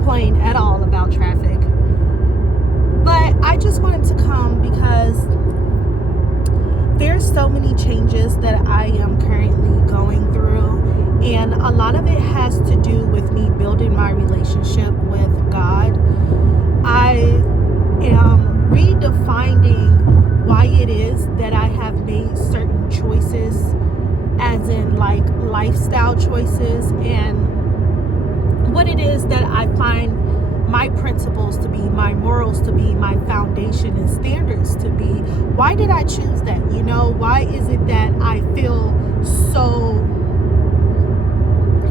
complain at all about traffic. But I just wanted to come because there's so many changes that I am currently going through, and a lot of it has to do with me building my relationship with God. I am redefining why it is that I have made certain choices, as in like lifestyle choices, and what it is that I find my principles to be, my morals to be, my foundation and standards to be. Why did I choose that? Why is it that I feel so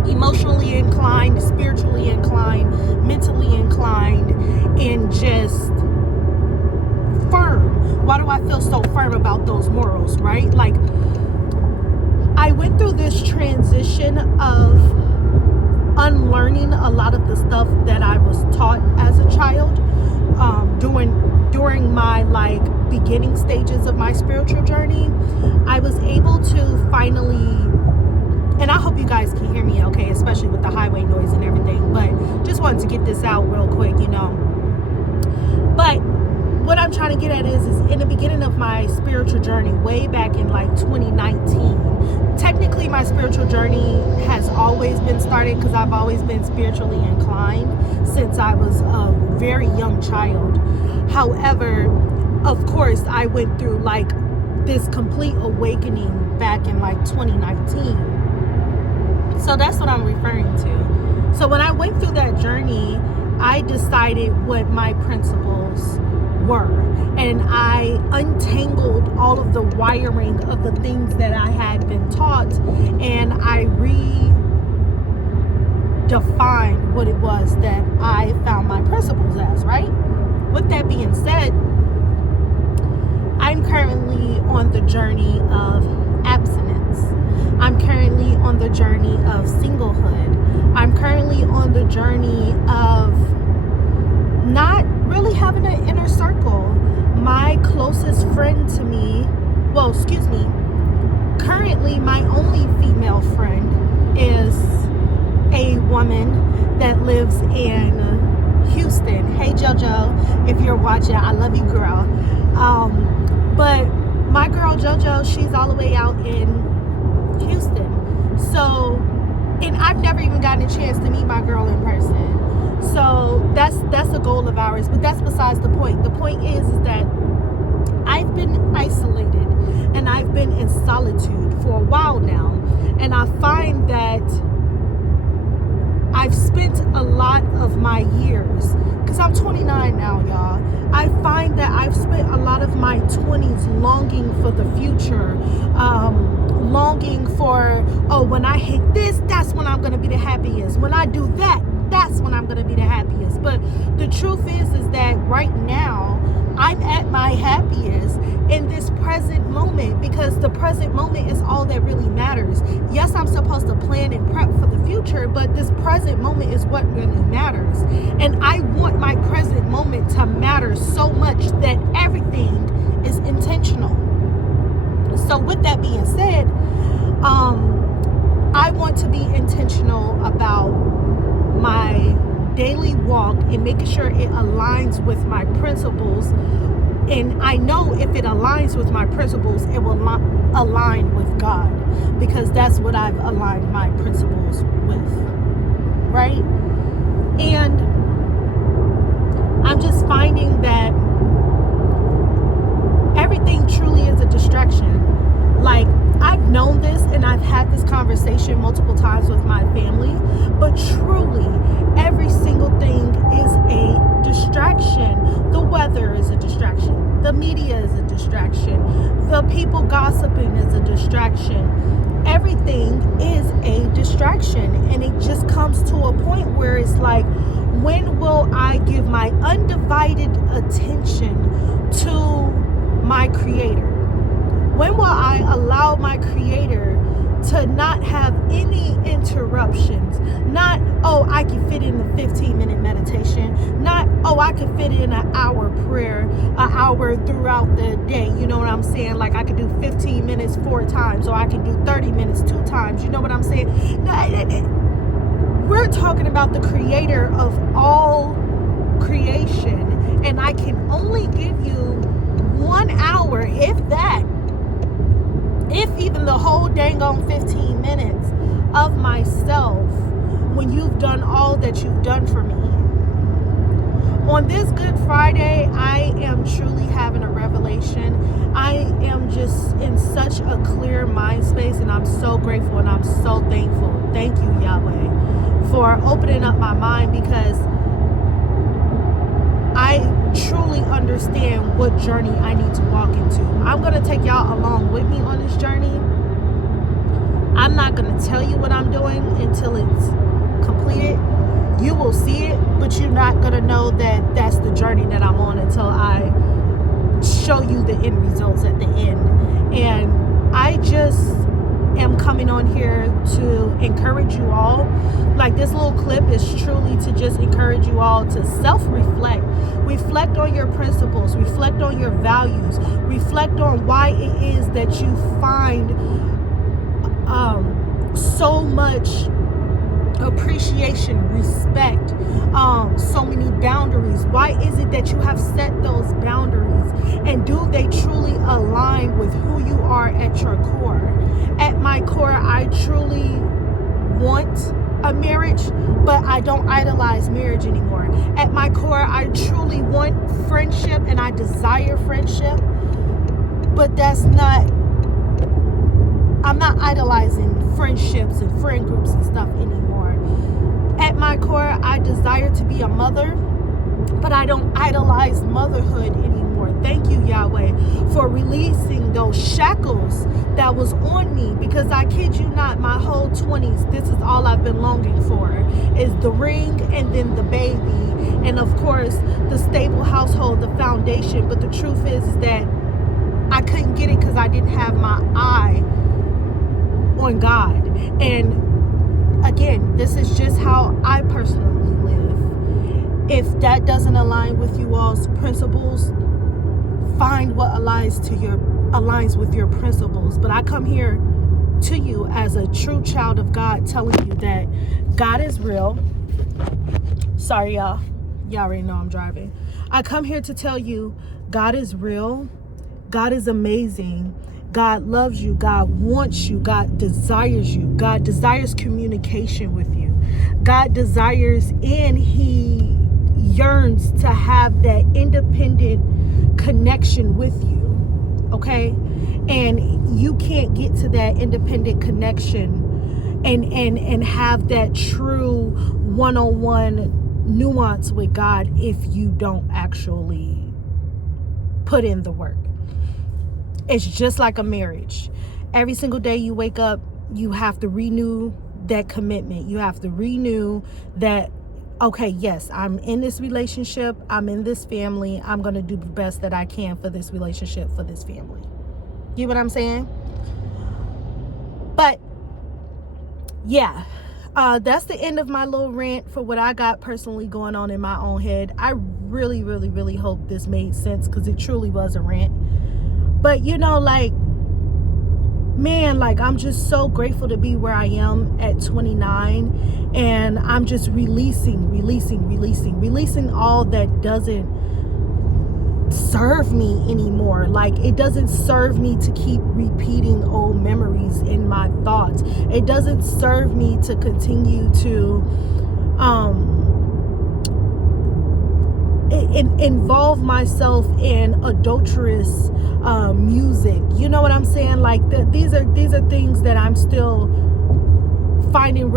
emotionally inclined, spiritually inclined, mentally inclined, and just firm? Why do I feel so firm about those morals, right? Like, I went through this transition of unlearning a lot of the stuff that I was taught as a child, during my beginning stages of my spiritual journey. I was able to finally, and I hope you guys can hear me okay, especially with the highway noise and everything, but just wanted to get this out real quick, But what I'm trying to get at is in the beginning of my spiritual journey, way back in 2019, technically my spiritual journey has always been started because I've always been spiritually inclined since I was a very young child. However, of course, I went through this complete awakening back in 2019. So that's what I'm referring to. So when I went through that journey, I decided what my principles were, and I untangled all of the wiring of the things that I had been taught, and I redefined what it was that I found my principles as, right? With that being said, I'm currently on the journey of abstinence. I'm currently on the journey of singlehood. I'm currently on the journey of not really having an inner circle. My closest friend to me, currently my only female friend is a woman that lives in Houston. Hey JoJo, if you're watching, I love you, girl. But my girl JoJo, she's all the way out in Houston. So, and I've never even gotten a chance to meet my girl in person. So that's a goal of ours, but that's besides the point. The point is that I've been isolated and I've been in solitude for a while now, and I find that I've spent a lot of my years, because I'm 29 now, y'all. I find that I've spent a lot of my 20s longing for the future, longing for, when I hit this, that's when I'm going to be the happiest. When I do that, that's when I'm going to be the happiest. But the truth is that right now, I'm at my happiest in this present moment, because the present moment is all that really matters. Yes, I'm supposed to plan and prep for the future, but this present moment is what really matters. And I want my present moment to matter so much that everything is intentional. So with that being said, I want to be intentional about my daily walk and making sure it aligns with my principles. And I know if it aligns with my principles, it will align with God, because that's what I've aligned my principles with, right? And I'm just finding that everything truly is a distraction. I've known this and I've had this conversation multiple times with my family, but truly every single thing is a distraction. The weather is a distraction. The media is a distraction. The people gossiping is a distraction. Everything is a distraction, and it just comes to a point where it's when will I give my undivided attention to my Creator? When will I allow my Creator to not have any interruptions? Not, I can fit in a 15-minute meditation. Not, I can fit in an hour prayer, an hour throughout the day. You know what I'm saying? I could do 15 minutes 4 times, or I can do 30 minutes 2 times. You know what I'm saying? we're talking about the creator of all creation, and I can only give you 1 hour, if that, if even the whole dang on 15 minutes of myself, when you've done all that you've done for me. On this Good Friday, I am truly having a revelation. I am just in such a clear mind space, and I'm so grateful and I'm so thankful. Thank you, Yahweh, for opening up my mind, because I truly understand what journey I need to walk into. I'm going to take y'all along with me on this journey. I'm not going to tell you what I'm doing until it's completed. You will see it, but you're not going to know that that's the journey that I'm on until I show you the end results at the end. And I just am coming on here to encourage you all. Like, this little clip is truly to just encourage you all to self-reflect. Reflect on your principles. Reflect on your values. Reflect on why it is that you find so much appreciation, respect, so many boundaries. Why is it that you have set those boundaries, and do they truly align with who you are at your core? At my core, I truly want a marriage, but I don't idolize marriage anymore. At my core, I truly want friendship and I desire friendship, but I'm not idolizing friendships and friend groups and stuff anymore. At my core, I desire to be a mother, but I don't idolize motherhood anymore. Thank you, Yahweh, for releasing those shackles that was on me, because I kid you not, my whole 20s, this is all I've been longing for, is the ring and then the baby, and of course the stable household, the foundation. But the truth is that I couldn't get it because I didn't have my eye on God. And again, this is just how I personally live. If that doesn't align with you all's principles, find what aligns with your principles. But I come here to you as a true child of God, telling you that God is real. Sorry, y'all already know I'm driving. I come here to tell you God is real. God is amazing. God loves you. God wants you. God desires you. God desires communication with you. God desires, and He yearns to have that independent connection with you. Okay? And you can't get to that independent connection and have that true one-on-one nuance with God if you don't actually put in the work. It's just like a marriage. Every single day you wake up, you have to renew that commitment. You have to renew that, okay, yes, I'm in this relationship. I'm in this family. I'm going to do the best that I can for this relationship, for this family. You know what I'm saying? But yeah, that's the end of my little rant for what I got personally going on in my own head. I really, really, really hope this made sense, because it truly was a rant. But like, man, like, I'm just so grateful to be where I am at 29, and I'm just releasing all that doesn't serve me anymore. Like, it doesn't serve me to keep repeating old memories in my thoughts. It doesn't serve me to continue to involve myself in adulterous music. You know what I'm saying? Like, these are things that I'm still finding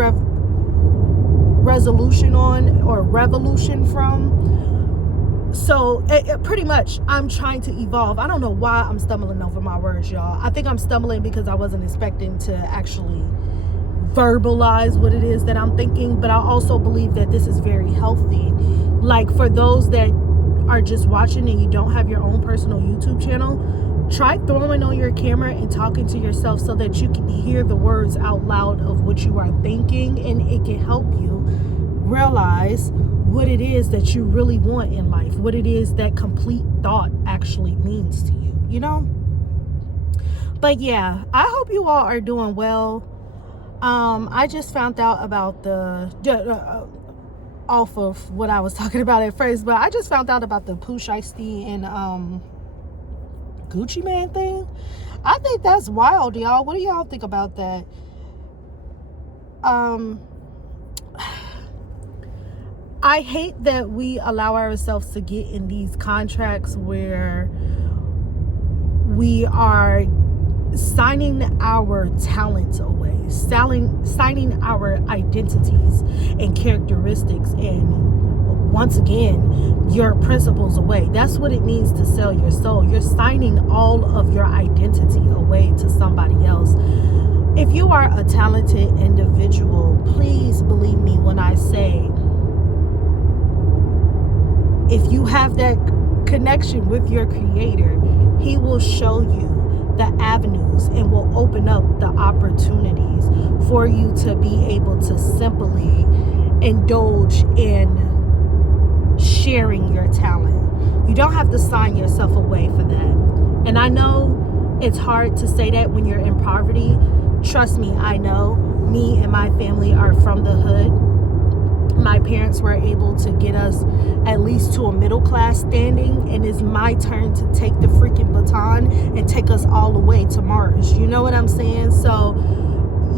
resolution on, or revolution from. So pretty much I'm trying to evolve. I don't know why I'm stumbling over my words, y'all. I think I'm stumbling because I wasn't expecting to actually verbalize what it is that I'm thinking. But I also believe that this is very healthy. Like, for those that are just watching and you don't have your own personal YouTube channel, try throwing on your camera and talking to yourself so that you can hear the words out loud of what you are thinking, and it can help you realize what it is that you really want in life, what it is that complete thought actually means to you, But yeah, I hope you all are doing well. I just found out about off of what I was talking about at first, but I just found out about the Pooh Shiesty and Gucci Man thing. I think that's wild, y'all. What do y'all think about that? I hate that we allow ourselves to get in these contracts where we are signing our talents away, signing our identities and characteristics, and once again, your principles away. That's what it means to sell your soul. You're signing all of your identity away to somebody else. If you are a talented individual, please believe me when I say, if you have that connection with your creator, he will show you the avenues and will open up the opportunities for you to be able to simply indulge in sharing your talent. You don't have to sign yourself away for that. And I know it's hard to say that when you're in poverty. Trust me, I know. Me and my family are from the hood. My parents were able to get us at least to a middle class standing, and it's my turn to take the freaking baton and take us all the way to Mars. You know what I'm saying? So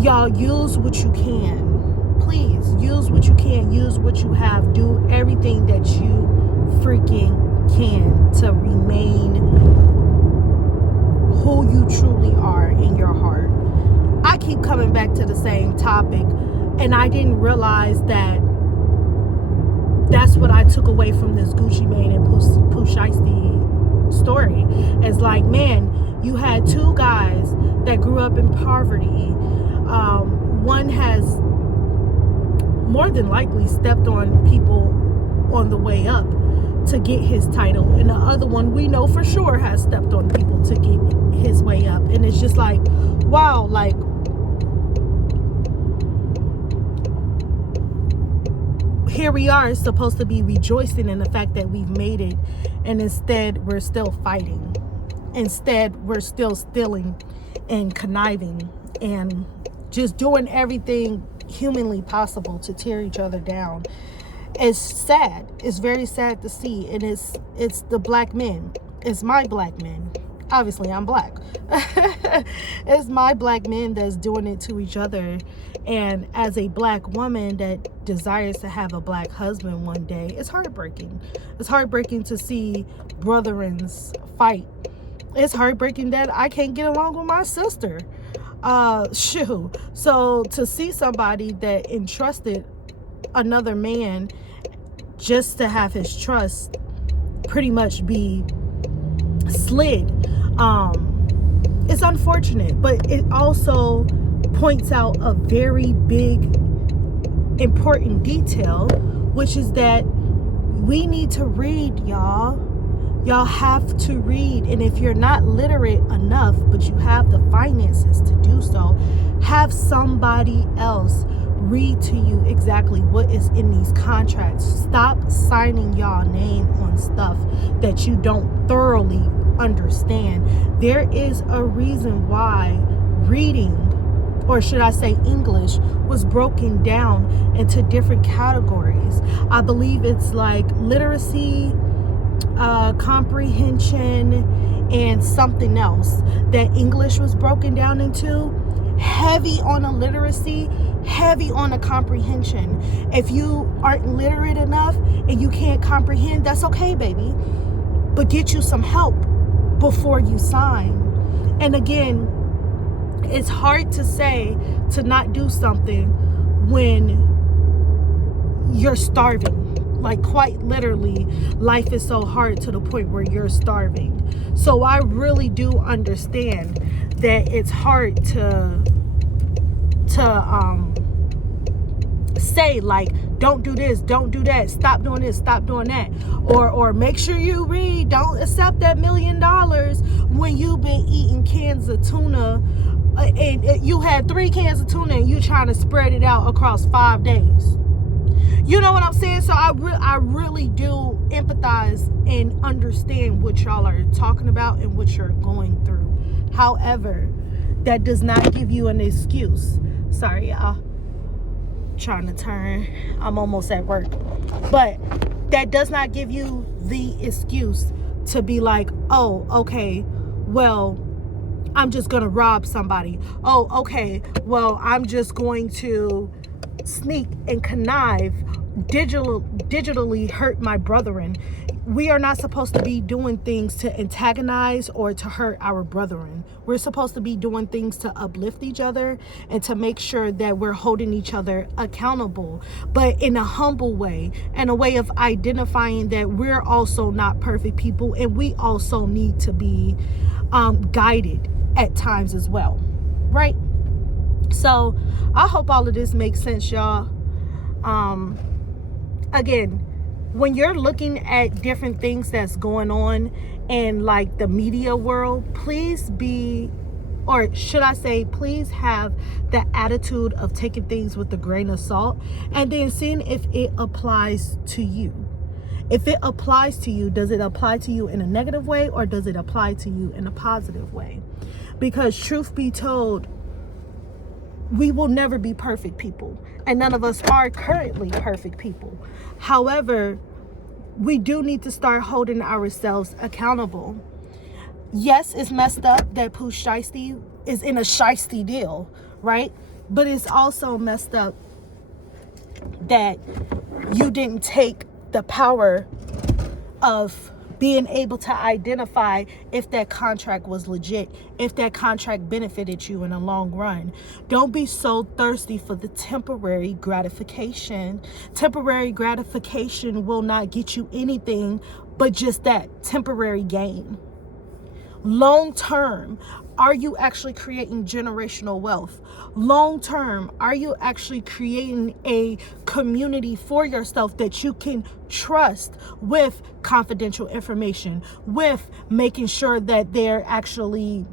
y'all, use what you can. Please use what you can. Use what you have. Do everything that you freaking can to remain who you truly are in your heart. I keep coming back to the same topic, and I didn't realize that that's what I took away from this Gucci Mane and Pooh Shiesty story. It's like, man, you had two guys that grew up in poverty. One has more than likely stepped on people on the way up to get his title, and the other one we know for sure has stepped on people to get his way up. And it's just like, wow, like, here we are supposed to be rejoicing in the fact that we've made it, and instead we're still fighting. Instead we're still stealing and conniving and just doing everything humanly possible to tear each other down. It's sad. It's very sad to see. And it's the black men. It's my black men. Obviously I'm black. It's my black men that's doing it to each other. And as a black woman that desires to have a black husband one day, it's heartbreaking. It's heartbreaking to see brethrens fight. It's heartbreaking that I can't get along with my sister. Shoot. So to see somebody that entrusted another man just to have his trust pretty much be slid, it's unfortunate, but it also points out a very big important detail, which is that we need to read, y'all have to read. And if you're not literate enough but you have the finances to do so, have somebody else read to you exactly what is in these contracts. Stop signing y'all name on stuff that you don't thoroughly understand. There is a reason why reading, or should I say English, was broken down into different categories. I believe it's like literacy, comprehension, and something else that English was broken down into. Heavy on a literacy, heavy on a comprehension. If you aren't literate enough and you can't comprehend, that's okay, baby. But get you some help before you sign. And again, it's hard to say to not do something when you're starving. Like, quite literally, life is so hard to the point where you're starving. So I really do understand that it's hard to say, like, don't do this, don't do that, stop doing this, stop doing that, or make sure you read, don't accept that $1 million when you've been eating cans of tuna, and you had 3 cans of tuna and you trying to spread it out across 5 days. You know what I'm saying? So I really do empathize and understand what y'all are talking about and what you're going through. However, that does not give you an excuse. Sorry, y'all. Trying to turn. I'm almost at work. But that does not give you the excuse to be like, oh, okay, well, I'm just going to rob somebody. Oh, okay, well, I'm just going to sneak and connive, digitally hurt my brethren. We are not supposed to be doing things to antagonize or to hurt our brethren. We're supposed to be doing things to uplift each other and to make sure that we're holding each other accountable, but in a humble way, and a way of identifying that we're also not perfect people, and we also need to be guided at times as well, right? So I hope all of this makes sense, y'all. Again, when you're looking at different things that's going on in like the media world, please be, or should I say, please have the attitude of taking things with a grain of salt and then seeing if it applies to you. If it applies to you, does it apply to you in a negative way, or does it apply to you in a positive way? Because truth be told, we will never be perfect people, and none of us are currently perfect people. However, we do need to start holding ourselves accountable. Yes, it's messed up that Pooh Shiesty is in a shiesty deal, right? But it's also messed up that you didn't take the power of being able to identify if that contract was legit, if that contract benefited you in the long run. Don't be so thirsty for the temporary gratification. Temporary gratification will not get you anything but just that temporary gain. Long term, are you actually creating generational wealth? Long term, are you actually creating a community for yourself that you can trust with confidential information, with making sure that they're actually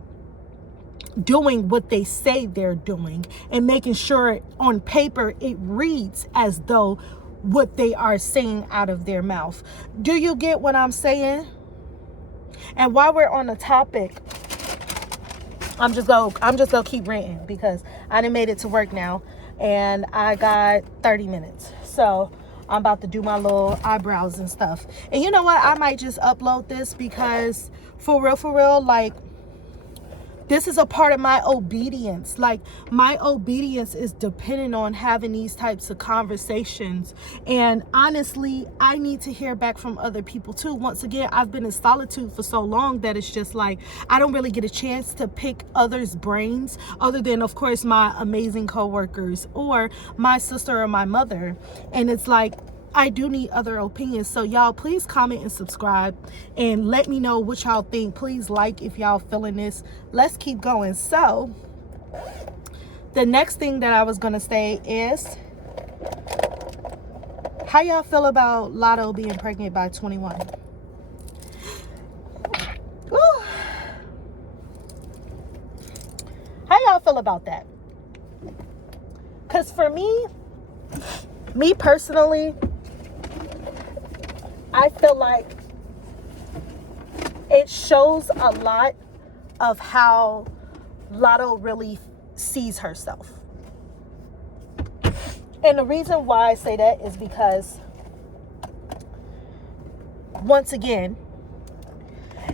doing what they say they're doing, and making sure on paper it reads as though what they are saying out of their mouth? Do you get what I'm saying? And while we're on the topic, I'm just gonna keep ranting because I done made it to work now and I got 30 minutes. So I'm about to do my little eyebrows and stuff. And you know what? I might just upload this because for real, like, this is a part of my obedience. Like, my obedience is dependent on having these types of conversations. And honestly, I need to hear back from other people too. Once again, I've been in solitude for so long that it's just like, I don't really get a chance to pick others' brains other than, of course, my amazing coworkers or my sister or my mother. And it's like, I do need other opinions. So y'all, please comment and subscribe and let me know what y'all think. Please like if y'all feeling this. Let's keep going. So the next thing that I was going to say is, how y'all feel about Lotto being pregnant by 21? Woo. How y'all feel about that? Because for me personally, I feel like it shows a lot of how Lotto really sees herself. And the reason why I say that is because, once again,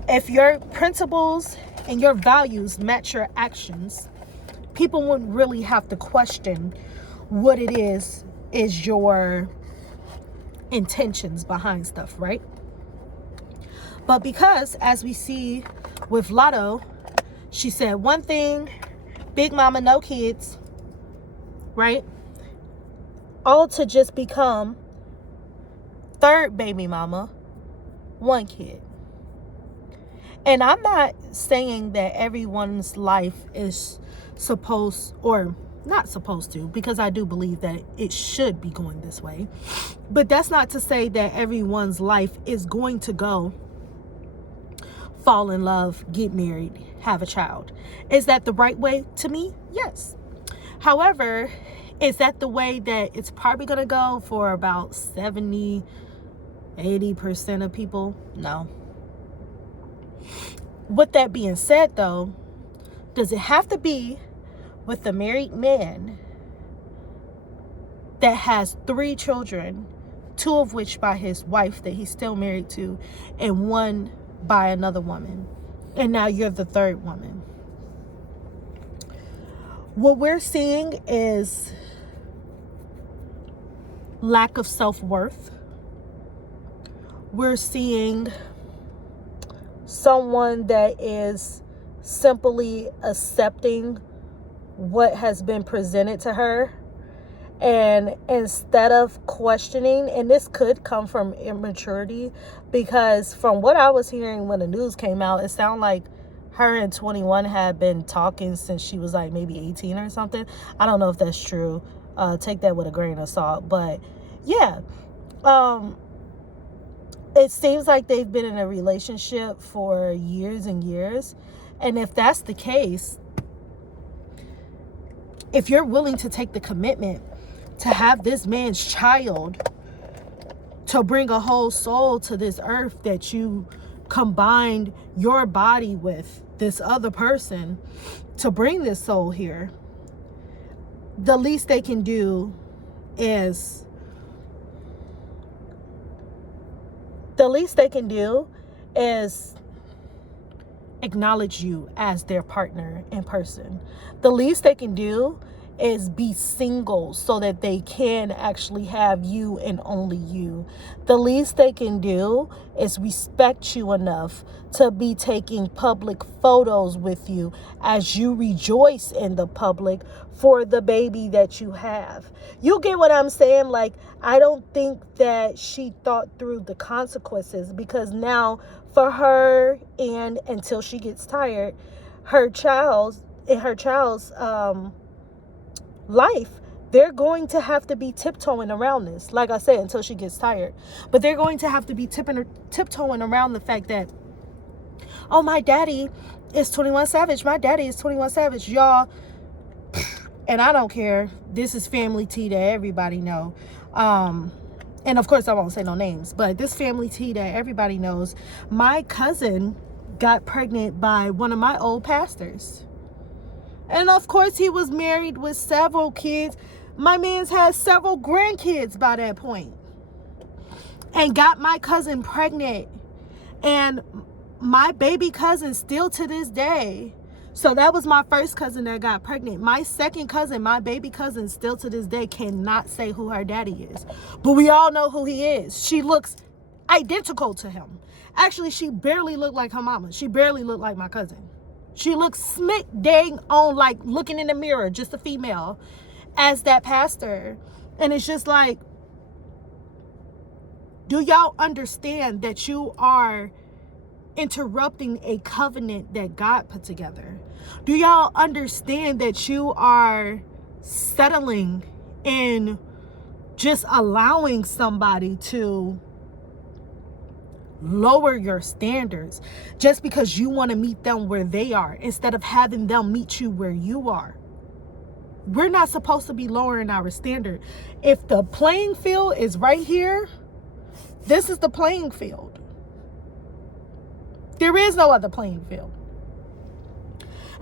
if your principles and your values match your actions, people wouldn't really have to question what it is your intentions behind stuff, right? But because, as we see with Lotto, she said one thing, big mama, no kids, right? All to just become third baby mama, one kid. And I'm not saying that everyone's life is supposed, or not supposed to, because I do believe that it should be going this way. But that's not to say that everyone's life is going to go fall in love, get married, have a child. Is that the right way? To me, yes. However, is that the way that it's probably going to go for about 70-80% of people? No. With that being said, though, does it have to be with a married man that has 3 children, 2 of which by his wife that he's still married to, and 1 by another woman. And now you're the 3rd woman. What we're seeing is lack of self-worth. We're seeing someone that is simply accepting what has been presented to her, and instead of questioning, and this could come from immaturity, because from what I was hearing when the news came out, it sounded like her and 21 had been talking since she was like maybe 18 or something. I don't know if that's true. Take that with a grain of salt. But yeah, it seems like they've been in a relationship for years and years. And if that's the case, if you're willing to take the commitment to have this man's child, to bring a whole soul to this earth, that you combined your body with this other person to bring this soul here, the least they can do is acknowledge you as their partner in person. The least they can do is be single so that they can actually have you and only you. The least they can do is respect you enough to be taking public photos with you as you rejoice in the public for the baby that you have. You get what I'm saying? Like, I don't think that she thought through the consequences, because now for her, and until she gets tired, her child's life, they're going to have to be tiptoeing around this. Like I said, until she gets tired. But they're going to have to be tiptoeing around the fact that, oh, my daddy is 21 Savage. My daddy is 21 Savage, y'all. And I don't care. This is family tea that everybody know. And of course, I won't say no names, but this family tea that everybody knows. My cousin got pregnant by one of my old pastors. And of course, he was married with several kids. My man's had several grandkids by that point. And got my cousin pregnant. And my baby cousin still to this day. So that was my first cousin that got pregnant. My second cousin, my baby cousin, still to this day cannot say who her daddy is. But we all know who he is. She looks identical to him. Actually, she barely looked like her mama. She barely looked like my cousin. She looks smick dang on, like looking in the mirror, just a female, as that pastor. And it's just like, do y'all understand that you are interrupting a covenant that God put together? Do y'all understand that you are settling in just allowing somebody to lower your standards just because you want to meet them where they are instead of having them meet you where you are? We're not supposed to be lowering our standard. If the playing field is right here, this is the playing field. There is no other playing field.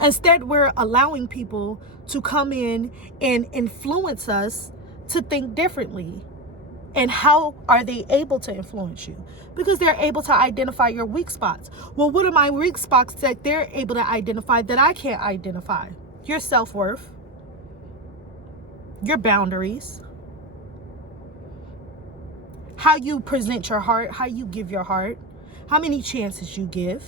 Instead, we're allowing people to come in and influence us to think differently. And how are they able to influence you? Because they're able to identify your weak spots. Well, what are my weak spots that they're able to identify that I can't identify? Your self-worth, your boundaries, how you present your heart, how you give your heart, how many chances you give,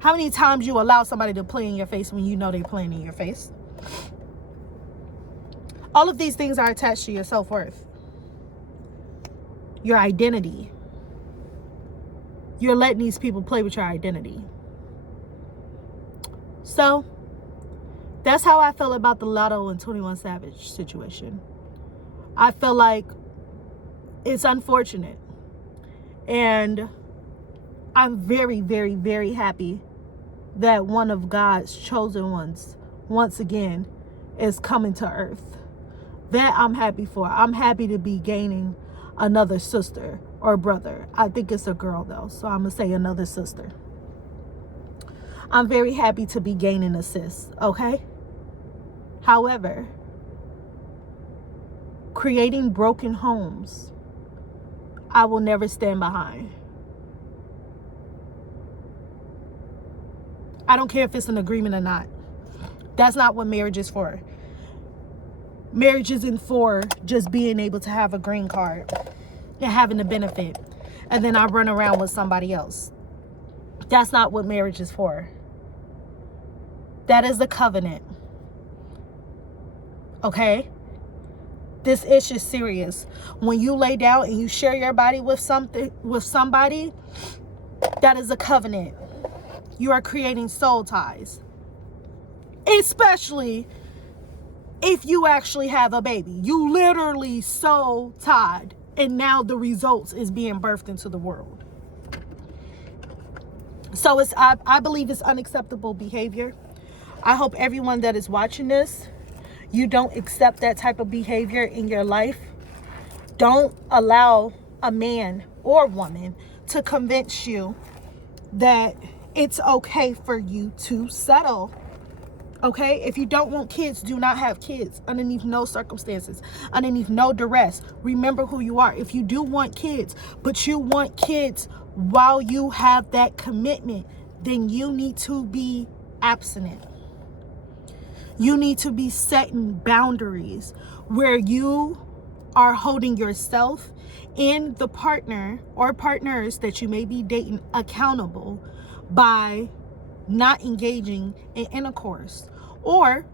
how many times you allow somebody to play in your face when you know they're playing in your face. All of these things are attached to your self-worth, your identity. You're letting these people play with your identity. So that's how I feel about the Lotto and 21 Savage situation. I feel like it's unfortunate. And I'm very, very, very happy that one of God's chosen ones, once again, is coming to earth. That I'm happy for. I'm happy to be gaining another sister or brother. I think it's a girl though, so I'm gonna say another sister. I'm very happy to be gaining a sis, okay? However, creating broken homes, I will never stand behind. I don't care if it's an agreement or not. That's not what marriage is for. Marriage isn't for just being able to have a green card and having the benefit, and then I run around with somebody else. That's not what marriage is for. That is a covenant. Okay? This issue is serious. When you lay down and you share your body with somebody, that is a covenant. You are creating soul ties. Especially if you actually have a baby. You literally soul tied, and now the results is being birthed into the world. So I believe it's unacceptable behavior. I hope everyone that is watching this, you don't accept that type of behavior in your life. Don't allow a man or woman to convince you that it's okay for you to settle. Okay? If you don't want kids, do not have kids underneath no circumstances, underneath no duress. Remember who you are. If you do want kids, but you want kids while you have that commitment, then you need to be abstinent. You need to be setting boundaries where you are holding yourself and the partner or partners that you may be dating accountable by not engaging in intercourse, or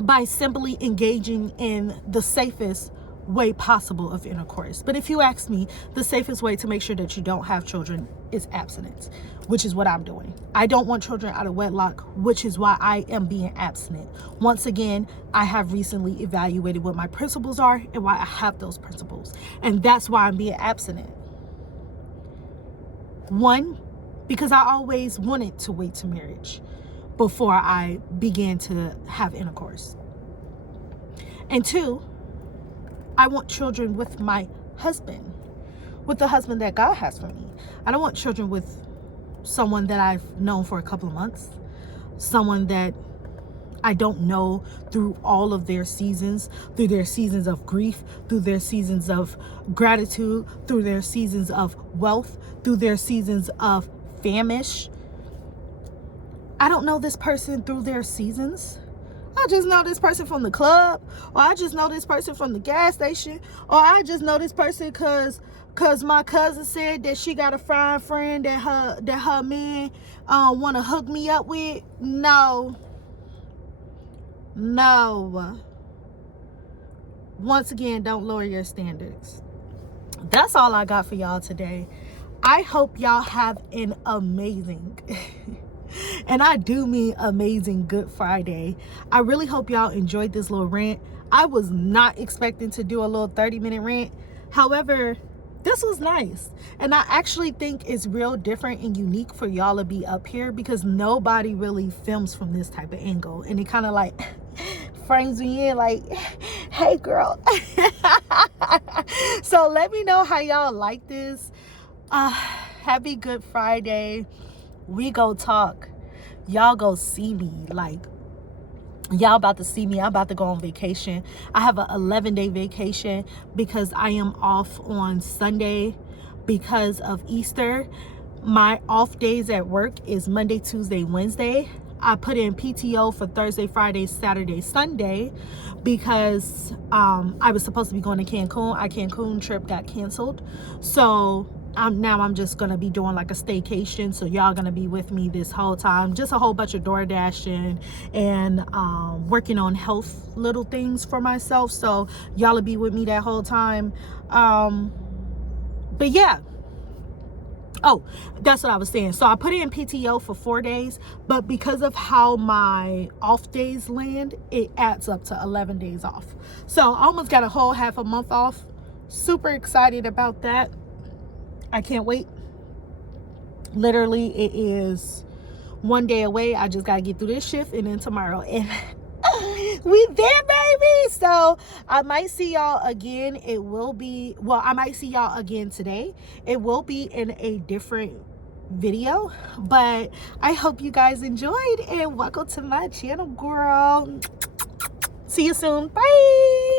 by simply engaging in the safest way possible of intercourse. But if you ask me, the safest way to make sure that you don't have children is abstinence, which is what I'm doing. I don't want children out of wedlock, which is why I am being abstinent. Once again, I have recently evaluated what my principles are and why I have those principles. And that's why I'm being abstinent. One, because I always wanted to wait to marriage before I began to have intercourse. And two, I want children with my husband, with the husband that God has for me. I don't want children with someone that I've known for a couple of months, someone that I don't know through all of their seasons, through their seasons of grief, through their seasons of gratitude, through their seasons of wealth, through their seasons of famish. I don't know this person through their seasons. I just know this person from the club, or I just know this person from the gas station, or I just know this person cause my cousin said that she got a fine friend that her man want to hook me up with. No. Once again, don't lower your standards. That's all I got for y'all today. I hope y'all have an amazing and I do mean amazing Good Friday. I really hope y'all enjoyed this little rant. I was not expecting to do a little 30-minute rant. However, this was nice. And I actually think it's real different and unique for y'all to be up here, because nobody really films from this type of angle. And it kind of like frames me in like, hey girl. So let me know how y'all like this. Happy Good Friday. We go talk. Y'all go see me. Like, y'all about to see me. I'm about to go on vacation. I have an 11-day vacation because I am off on Sunday because of Easter. My off days at work is Monday, Tuesday, Wednesday. I put in PTO for Thursday, Friday, Saturday, Sunday because I was supposed to be going to Cancun. Our Cancun trip got canceled. So now I'm just gonna be doing like a staycation, so y'all gonna be with me this whole time. Just a whole bunch of door dashing and working on health little things for myself, so y'all will be with me that whole time. But yeah, oh, that's what I was saying. So I put in PTO for 4 days, but because of how my off days land, it adds up to 11 days off. So I almost got a whole half a month off. Super excited about that. I can't wait. Literally, it is 1 day away. I just gotta get through this shift, and then tomorrow, and we there, baby. So I might see y'all again. It will be, well, I might see y'all again today. It will be in a different video, but I hope you guys enjoyed, and welcome to my channel, girl. See you soon. Bye.